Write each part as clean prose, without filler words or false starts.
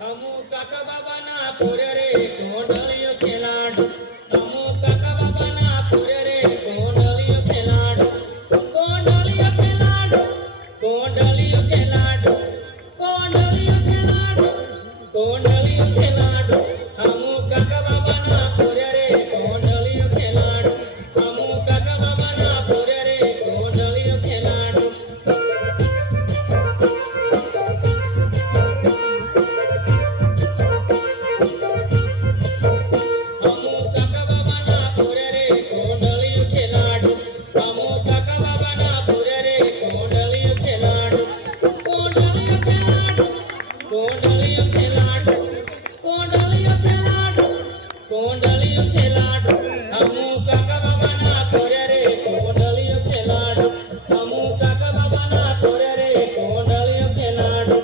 हमू काका बाबा ना पोरे रे कोंडलियो खेलाडू हमू काका बाबा ना पोरे रे कोंडलियो खेलाडू कोंडलियो खेलाडू कोंडलियो खेलाडू कोंडलियो खेलाडू कोंडलियो खेलाडू हमू काका बाबा ना पोरे रे कोंडलियो खेलाडू हमू काका बाबा ना पोरे रे कोंडलियो खेलाडू कोंडलियो खेलाडू कोंडलियो खेलाडू कोंडलियो खेलाडू हमू काका बाबा ना पोरे रे कोंडलियो खेलाडू हमू काका बाबा ना पोरे रे कोंडलियो खेलाडू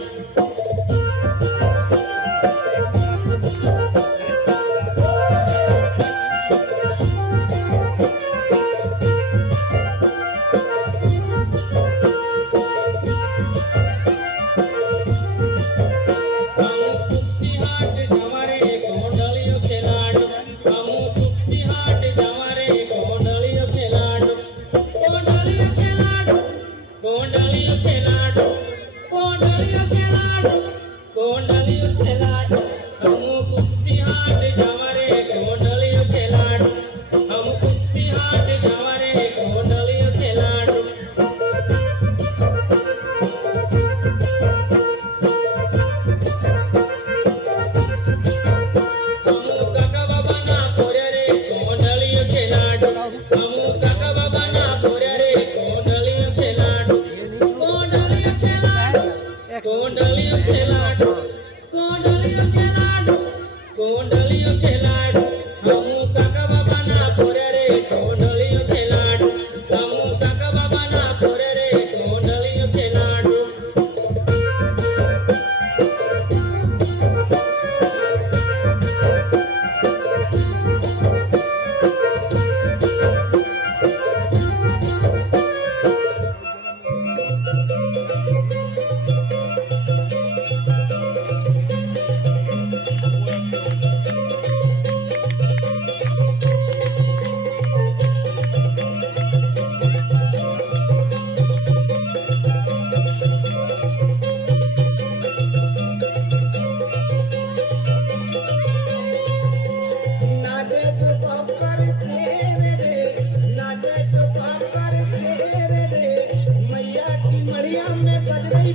मैया की मरिया में बज गई